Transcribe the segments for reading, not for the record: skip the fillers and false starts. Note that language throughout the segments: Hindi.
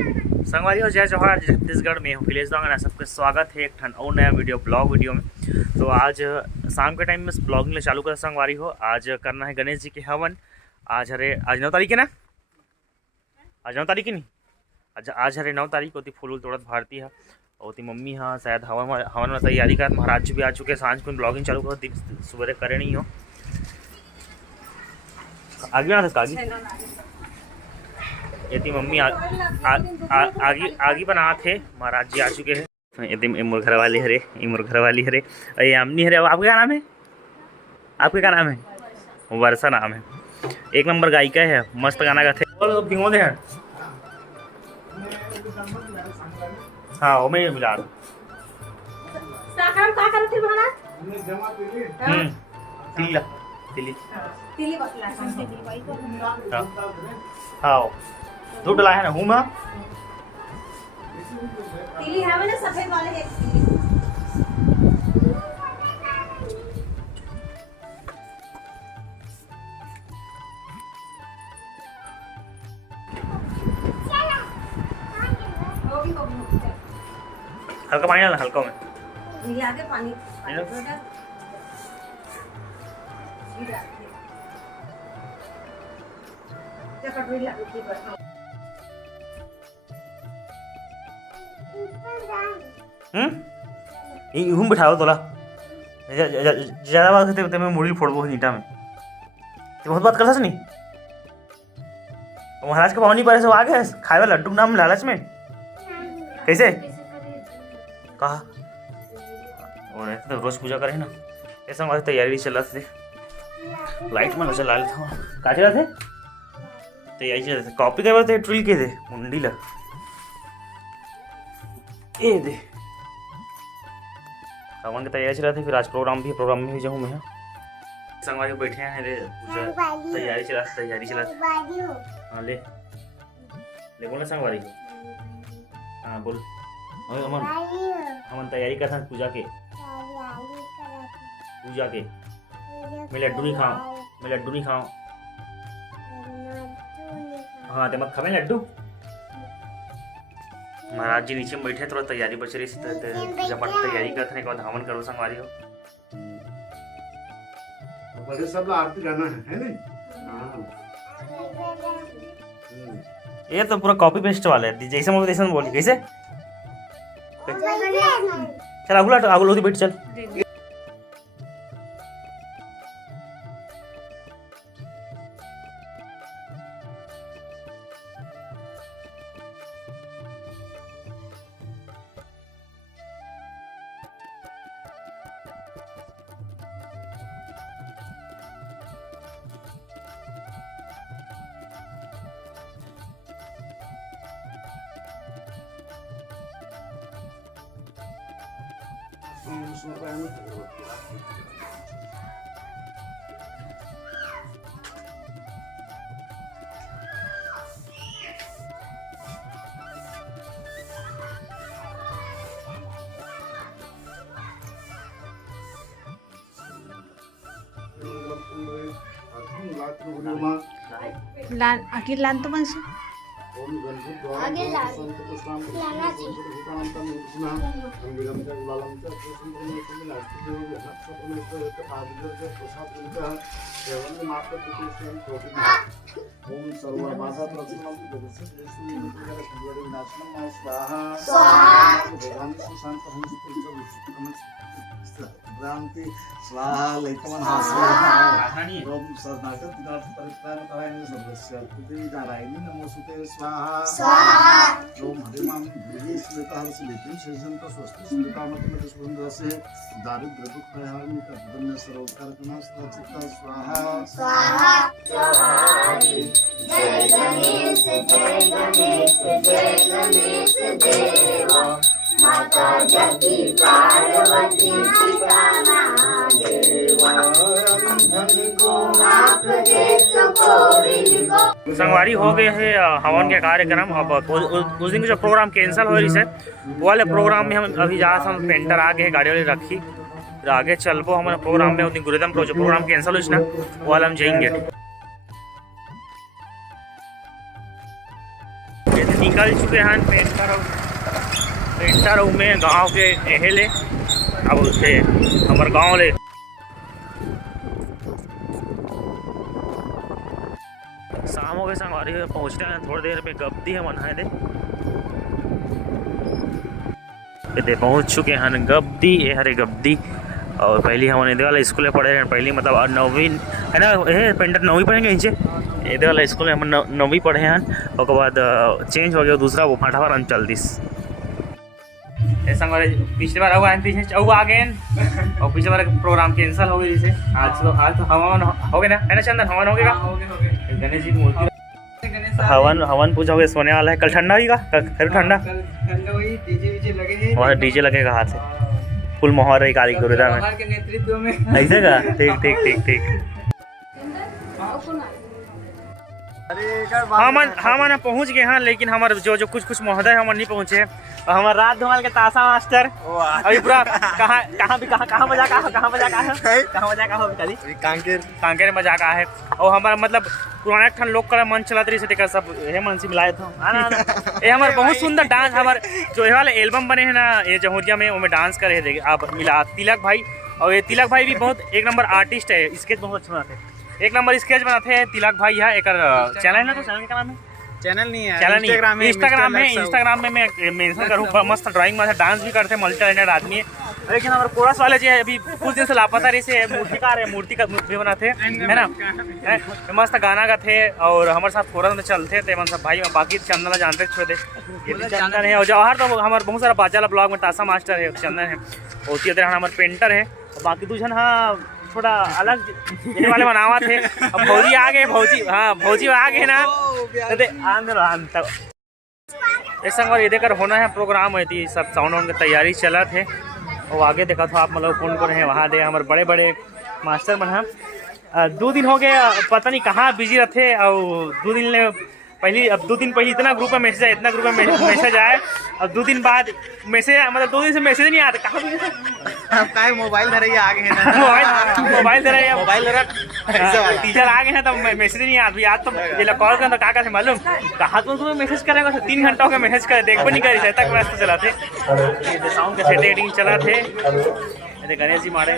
संगवारी हो जय जवाहर छत्तीसगढ़ में अखिलेश दांगना सबका स्वागत है एक ठन और नया वीडियो ब्लॉग वीडियो में। तो आज शाम के टाइम में ब्लॉगिंग ले चालू कर संगवारी हो। आज करना है गणेश जी के हवन। आज 9 तारीख है ना, आज 9 तारीख की नहीं, आज 9 तारीख होती। फूल तोड़त भारती है और मम्मी हाँ शायद हवन में तैयारी कर। महाराज जी भी आ चुके, सांझ को ब्लॉगिंग चालू कर, सुबह करे नहीं हो आगे ना आगे यदि मम्मी आगे बना थे। महाराज जी आ चुके हैं। यदि मोर घर वाली हरे, मोर घर वाली हरे, ये अम्मी हरे। आपका क्या नाम है? आपका क्या नाम है? वर्षा नाम है। एक नंबर गायिका है, मस्त गाना गाते। भिंगो दे हैं हाँ वो मैं मिला रहा हाँ दूध डला है ना हूँ मैं तिली है ना सफेद वाले एक हल्का पानी डालना, हल्का में मिला के पानी घूम बैठाओ तोला ज्यादा बात करते मैं मुड़ी फोड़बो ईटा में। तो बहुत बात कर नहीं। महाराज का पावनी पर से आ गए खाए वाला लड्डू नाम लालच में कैसे कहा और तो रोज पूजा करे ना ऐसा हमारी तैयारी चल रही थी। लाइट में चला लेता हूँ का चला थे तैयारी चल रही थी। कॉपी के बाद ट्रिल के थे मुंडी ला ए दे हवन की तैयारी चला थी। फिर आज प्रोग्राम में भी जाऊँ मैं। संगवारी बैठे हैं रे पूजा तैयारी चला हाँ ले बोलना संगवारी को हाँ बोल। हम तैयारी कर रहे पूजा के मैं लड्डू नहीं खाऊं हाँ ते मत खावे लड्डू। महाराज जी नीचे में बैठे थोड़ा तैयारी बच रही पूजा पाठ तैयारी करते हैं। बाद हवन करो संगवारी हो सब आरती गाना है नहीं। ये तो पूरा कॉपी पेस्ट वाला है जैसे मुझे जैसे बोली कैसे चल आगुल होती बैठ चल। लान आखिर लान तो मन से आगे ओम सर्वबाधा भ्रांति स्वाहा लैतमन हास्याः ओम सर्वनाथ तिनाथ परित्राण करायण सर्वस्य तुते नारायणी नमोस्तुते स्वाहा स्वाहा ओम हरिमाम भूरि स्मृतः स्मृतिं शेषंत स्वस्ति स्मृतामतमत सुंदरसे दारिद्र्य दुख परिहारणी तद्वन्य सर्वकारकनास्ता चित्त स्वाहा स्वाहा जय गणेश देवा माता जगती पार्वती पिता महादेवा को आप देख को संगवारी हो गए है हवन के कार्यक्रम। अब उस दिन जो प्रोग्राम कैंसिल हो रही है वो वाले प्रोग्राम में हम अभी जा हम पेंटर आ गए गाड़ी वाली रखी फिर आगे चलबो हमारे प्रोग्राम में उतनी गुरुदम जो प्रोग्राम कैंसिल हुई ना वो वाला हम जाएंगे। ये निकल चुके हैं पेंटर में गांव के एहले अब उसे हमार गांव ले शाम हो गए संगवारी पहुँचते हैं थोड़ी देर में गब्दी है मना दे पहुँच चुके हैं गब्दी ये हरे गब्दी। और पहली हम इधर वाला स्कूल में पढ़े हैं पहली मतलब 9वीं है ना ये पेंटर 9वीं पढ़ेंगे नीचे इधर वाला स्कूल में हम 9वीं पढ़े हैं उसके बाद चेंज हो गया दूसरा वो फटाफट अंचल दिस ऐसा हमारे पिछले बार हुआ पीछे आ गए और पिछले बार प्रोग्राम कैंसिल हो गया जैसे आज तो हवन हो गया ना है ना चंदन हवन हो गया गणेश जी की मूर्ति हवन पूजा हो गया सोने वाला है कल ठंडा होगा कल ठंडा वहाँ डीजे लगेगा हाथ से फुल मोहर है काली गुरुदा में के नेतृत्व में ऐसे का ठीक ठीक ठीक ठीक हम पहुँच गए हैं लेकिन हमारे जो कुछ महोदय हम नहीं पहुँचे हैं हमारे रात धमाल के ताशा मास्टर अभी पूरा कहाँ बजा कांकेर में जाका है और हमारा मतलब पुराना ठन लोक कला मंच चला रही से सब हे मन से मिलाए थे ये हमारे बहुत सुंदर डांस हमारे जो ये वाले एल्बम बने हैं ना ये जहोरिया में उनमें डांस करे है देखिए आप मिला तिलक भाई और ये तिलक भाई भी बहुत एक नंबर आर्टिस्ट है स्केच बहुत अच्छा बनाते हैं एक नंबर स्केच बनाते हैं तिलक भाई है एक चैनल है तो चैनल का नाम है चैनल नहीं है इंस्टाग्राम में मैं मेंशन करूँ मस्त ड्राइंग में डांस भी करते हैं मल्टी टैलेंटेड आदमी है लेकिन हमारे कोरस वाले जो है अभी कुछ दिन से लापता रही से मूर्तिकार है मूर्ति का भी बनाते है ना मस्त गाना गाते और हमारे साथ कोरस में चलते थे सब भाई बाकी चंदन जानते छोड़े ये चंदन है और जवाहर तो हमारे बहुत सारा बाजा ब्लॉग में ताशा मास्टर है चंदन है और हमारे पेंटर है और बाकी दूसरा हाँ थोड़ा अलग ये वाले बनावा थे अब भौजी आ गए भौजी आ गए ना ऐसा ये देकर होना है प्रोग्राम है थी सब साउंड वाउंड की तैयारी चला थे और आगे देखा था आप मतलब कौन कौन है वहाँ दे हमारे बड़े बड़े मास्टर बन हैं 2 दिन हो गए पता नहीं कहाँ बिजी रहते और 2 दिन ले पहली अब 2 दिन पहले इतना ग्रुप में मैसेज आया इतना ग्रुप में मैसेज आया अब 2 दिन बाद मैसेज मतलब 2 दिन से मैसेज नहीं आता कहाँ अब मोबाइल धरे आगे है मोबाइल धरा टीचर आ गए हैं तब मैसेज नहीं आता याद तो ये कॉल कर तो का मालूम कहाँ तुम्हें मैसेज करेगा 3 घंटा का मैसेज करे देख भी नहीं करी तक व्यस्त चला थे साउंड के सेटिंग चला थे गणेश जी मारे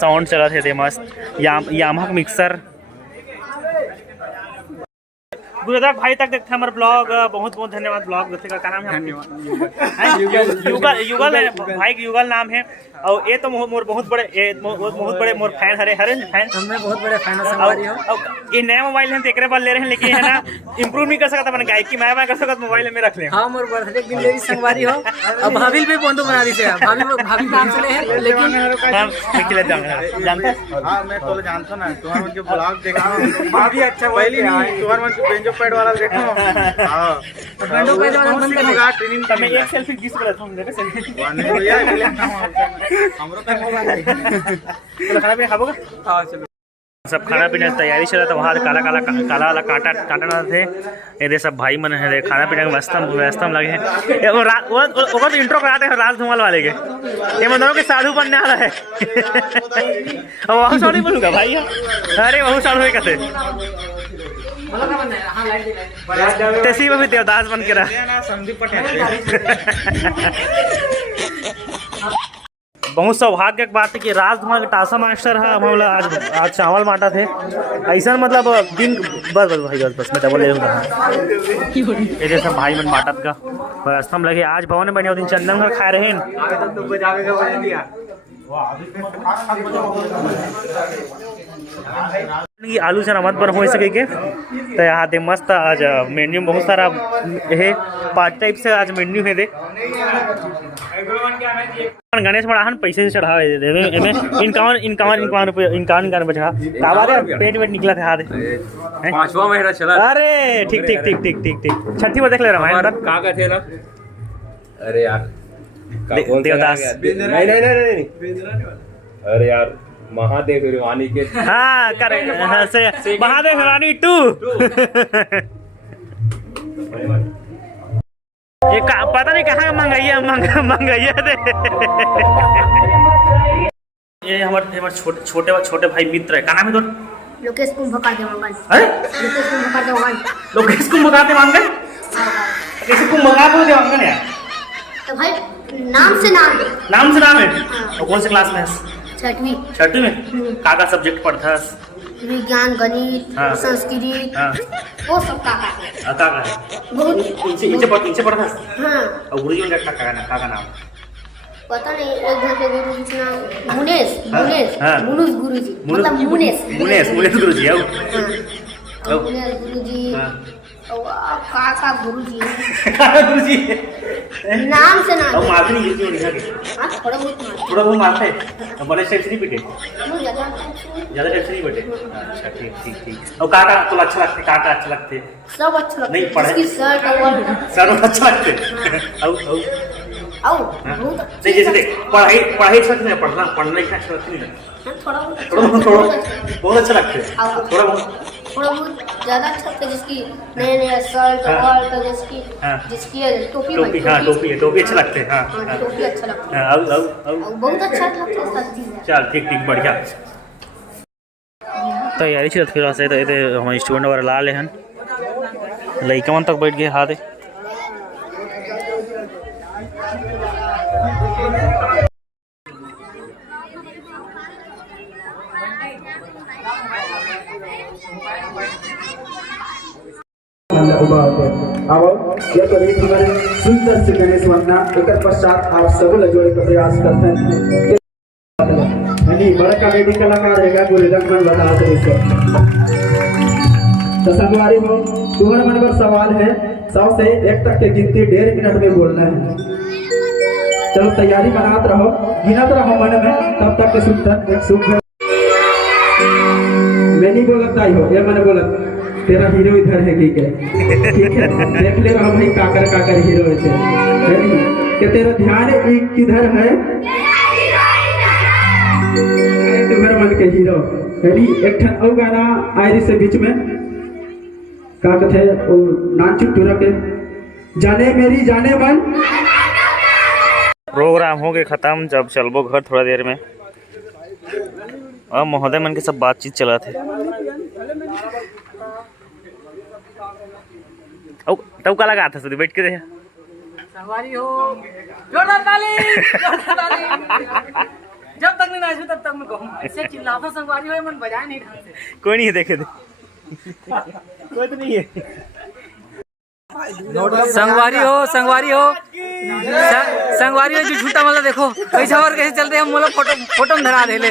साउंड चला थे मस्त यामाहा मिक्सर गुरुदास भाई तक देखते हमारे ब्लॉग बहुत बहुत धन्यवाद ब्लॉग देखने का नाम है युगल भाई युगल नाम है और ये तो मोर बहुत बड़े मोर फैन हरे फैन हमने बहुत बड़े फैन संगवारी हो ये नया मोबाइल है तेरे बार ले रहे हैं लेकिन है ना इम्प्रूव नहीं कर सकता मैंने गायकी मैं कर सकता मोबाइल में रख ले हां मोर बर्थडे दिन ले संगवारी हो अब भाभी भी बंधु बना दी से भाभी नाम से है लेकिन हम निकले जानते हां मैं तो जानता ना तुम्हारे मन के ब्लॉग देखा भाभी अच्छा पहली नहीं तुम्हारे मन के बेंजो पैड वाला देखो हां बेंजो पैड वाला बंद करेगा ट्रेनिंग मैं एक सेल्फी किस पर रखूं मेरे सेल्फी नहीं भैया हमरो पे मोबाइल है तो खाना पीना खाओगे हां चलो सब खाना पीने की तैयारी चला था वहाँ काला वाला काटा थे ये सब भाई मन है खाना पीने के व्यस्तम लगे हैं वो तो इंट्रो कराते हैं राज धुमाल वाले के ये मतलब कि साधु बनने वाला है वहाँ साधु बोलूँगा भाई अरे वह साधु है कैसे तैसी में भी देवदास बन के रहा संदीप पटेल बहुत सौभाग्य की बात है कि राज धुमाल के ताशा मास्टर है हम आज चावल बांटा थे ऐसा मतलब दिन बस मैं डबल ले ये सब भाई मन बांटत का बस हम लगे आज भवन में बने दिन चंदन का खा रहे हैं आलू चना मत बन हो सके के तो यहाँ दे मस्त आज मेन्यू बहुत सारा है 5 टाइप से आज मेन्यू है दे गणेश मड़ाहन पैसे से चढ़ावे दे इनकावन रुपये इनकावन बचा पेट निकला था हाथ 5वां महीना चला अरे ठीक छठी में देख ले रामायण का थे ना अरे यार देवदास नहीं अरे यार महादेव हिरवानी के हाँ कर से महादेव हिरवानी 2 ये पता नहीं कहाँ मंगैया दे ये हमारे छोटे भाई मित्र है का नाम है लोकेश कुंभकार देवांगन। अरे लोकेश कुंभकार देवांगन। लोकेश कुंभकार देवांगन, कैसे कुंभकार को देवांगन है? तो भाई नाम से नाम है। नाम से नाम है। हाँ। और कौन से क्लास में है? छठवीं। छठी में। का सब्जेक्ट पढ़ता है? विज्ञान, गणित, हाँ। संस्कृत, हाँ। वो सब का है। का है? बहुत इनसे पढ़ता है? हाँ। और गुरुजी का नाम? पता नहीं, एक घर के गुरु जी नाम मुनेश, हाँ, मुनेश, हाँ। मुनुष गुरु जी, मतलब मुनेश मुनेश गुरुजी है। हाँ। मुनेश गुरु जी हाँ। और काका गुरु जी गुरुजी नाम से नाम। और मारते नहीं गिरती के? हाँ, थोड़ा बहुत मार। थोड़ा बहुत मारते हैं, बड़े टाइप से नहीं पिटे? ज्यादा ज्यादा टाइप से नहीं पिटे? अच्छा ठीक ठीक ठीक। और काका तो अच्छा लगते? काका अच्छा लगते? सब अच्छा लगता नहीं, है। पढ़े? जिसकी शर्ट और सर अच्छा लगते? आओ हाँ? बहुत नहीं जैसे देख, पढ़ाई अच्छा नहीं, पढ़ना लिखना अच्छा लगता नहीं? थोड़ा बहुत बहुत अच्छा लगते हैं। थोड़ा बहुत ज्यादा अच्छा लगता है। जिसकी नए नए शर्ट और तो जिसकी हाँ। जिसकी टोपी टोपी अच्छा लगते हैं। हाँ, टोपी अच्छा लगता है। हाँ, और बहुत अच्छा लगता है सब चीज़। चल ठीक ठीक बढ़िया। तैयारी चलत फिर से तो हम स्टूडेंट वगैरह ला ले हन, लइका मन तक बैठ गए हाथ। अब यह तो एक हमारे सुंदर से गणेश वंदना एक पश्चात आप सब जोड़े का प्रयास करते हैं। बड़ा कमेटी कलाकार रहेगा गुरुदन मन बता तो संगवारी हो तुम्हारे मन पर सवाल है। 100 से 1 तक के गिनती 1.5 मिनट में बोलना है। चलो तैयारी बनाते रहो, गिनत रहो मन में, तब तक के सुंदर एक सुख है। मैं नहीं बोलता ही हो, ये मैंने बोला तेरा हीरो इधर है ठीक है देख ले रहा भाई काकर हीरो है कि तेरा ध्यान किधर है? तुम्हारे मन के हीरो एक ठन और गाना आयरी से बीच में का कहते वो नाचू टूरा के जाने मेरी जाने मन। प्रोग्राम हो गए खत्म, जब चलबो घर थोड़ा देर में। अब महोदय मन के सब बातचीत चला थे। तब का लगा था बैठ के देखा संगवारी हो जोरदार ताली, जोरदार ताली। जब तक नहीं नाचू तब तक मैं कहूँ ऐसे चिल्लाता संगवारी हो मन बजाए नहीं ढंग से। कोई नहीं है, देखे थे कोई तो नहीं है। संगवारी हो संगवारी हो जो झूठा मतलब देखो कैसा और कैसे चलते हैं हम लोग फोटो में धरा दे ले।